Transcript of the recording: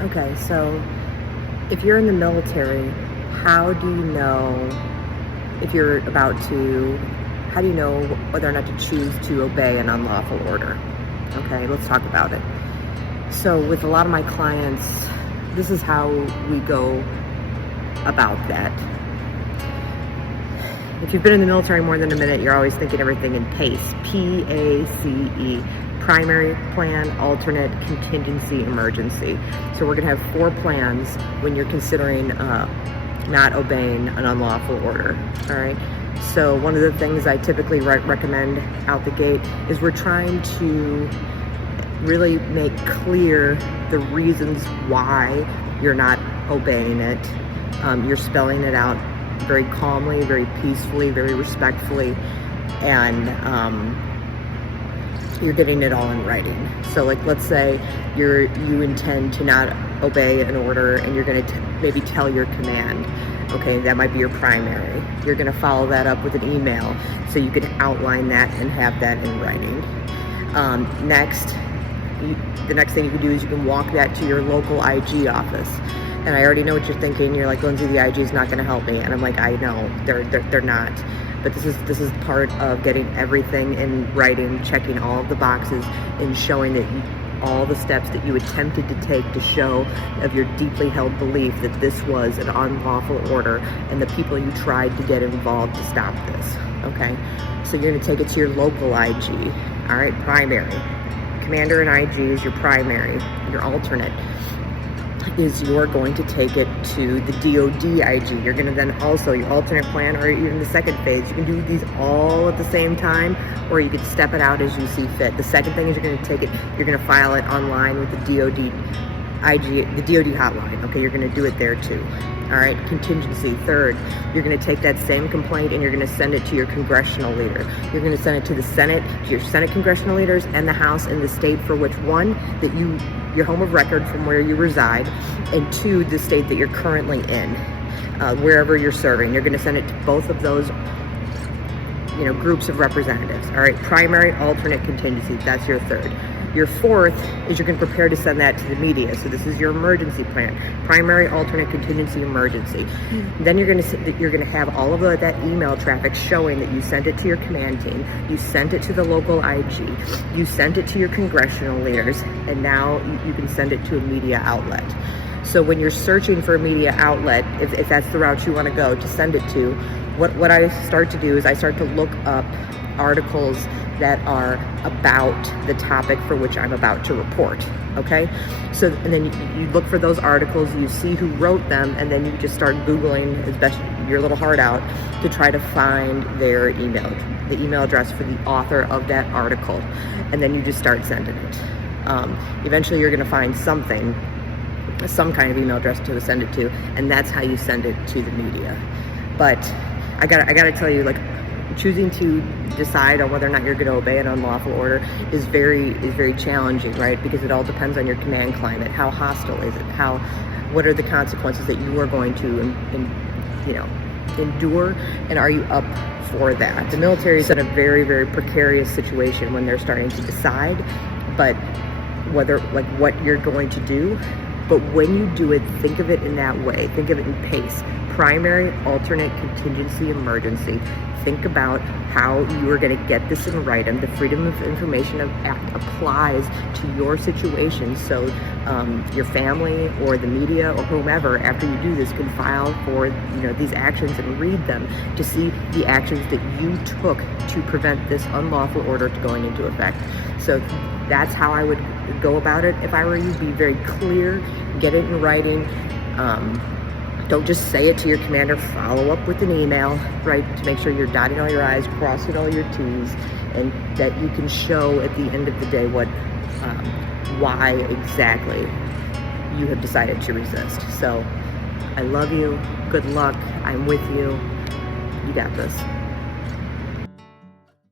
Okay, so if you're in the military, how do you know if you're about to, how do you know whether or not to choose to obey an unlawful order? Okay, let's talk about it. So with a lot of my clients, this is how we go about that. If you've been in the military more than a minute, you're always thinking everything in PACE, P-A-C-E, primary plan, alternate, contingency, emergency. So we're gonna have 4 plans when you're considering not obeying an unlawful order, all right? So one of the things I typically recommend out the gate is we're trying to really make clear the reasons why you're not obeying it. You're spelling it out very calmly, very peacefully, very respectfully, and you're getting it all in writing. So like, let's say you intend to not obey an order and you're going to maybe tell your command. Okay, that might be your primary. You're going to follow that up with an email so you can outline that and have that in writing. The next thing you can do is you can walk that to your local IG office. And I already know what you're thinking. You're like, Lindsay, the IG is not going to help me. And I'm like, I know, they're not. But this is part of getting everything in writing, checking all of the boxes, and showing that all the steps that you attempted to take to show of your deeply held belief that this was an unlawful order, and the people you tried to get involved to stop this. Okay, so you're going to take it to your local IG. All right, primary. Commander and IG is your primary. Your alternate is you're going to take it to the DOD IG. You're going to then also, your alternate plan, or even the second phase, you can do these all at the same time, or you could step it out as you see fit. The second thing is you're going to take it, you're going to file it online with the DOD IG, the DOD hotline. Okay, you're going to do it there too. All right, contingency. Third, you're going to take that same complaint and you're going to send it to your congressional leader. You're going to send it to the Senate, to your Senate congressional leaders, and the House and the state for which one, that your home of record from where you reside, and 2, the state that you're currently in, wherever you're serving. You're going to send it to both of those groups of representatives. All right, primary, alternate, contingency. That's your third. Your fourth is you're going to prepare to send that to the media. So this is your emergency plan: primary, alternate, contingency, emergency. Then you're going to have all of that email traffic showing that you sent it to your command team, you sent it to the local IG, you sent it to your congressional leaders, and now you can send it to a media outlet. So when you're searching for a media outlet, if that's the route you want to go to send it to, what I start to do is I start to look up articles that are about the topic for which I'm about to report. Okay, so and then you look for those articles, you see who wrote them, and then you just start Googling as best your little heart out to try to find their the email address for the author of that article, and then you just start sending it. Eventually you're going to find some kind of email address to send it to, and that's how you send it to the media. But I gotta tell you, like, choosing to decide on whether or not you're going to obey an unlawful order is very challenging, right? Because it all depends on your command climate. How hostile is it? What are the consequences that you are going to endure, and are you up for that? The military is in a very precarious situation when they're starting to decide, but what you're going to do. But when you do it, think of it in that way. Think of it in PACE: primary, alternate, contingency, emergency. Think about how you are going to get this in writing. The Freedom of Information Act applies to your situation, so your family or the media or whomever, after you do this, can file for these actions and read them to see the actions that you took to prevent this unlawful order going into effect. So that's how I would go about it if I were you. Be very clear, get it in writing. Don't just say it to your commander. Follow up with an email, right, to make sure you're dotting all your I's, crossing all your T's, and that you can show at the end of the day why exactly you have decided to resist. So I love you. Good luck. I'm with you. You got this.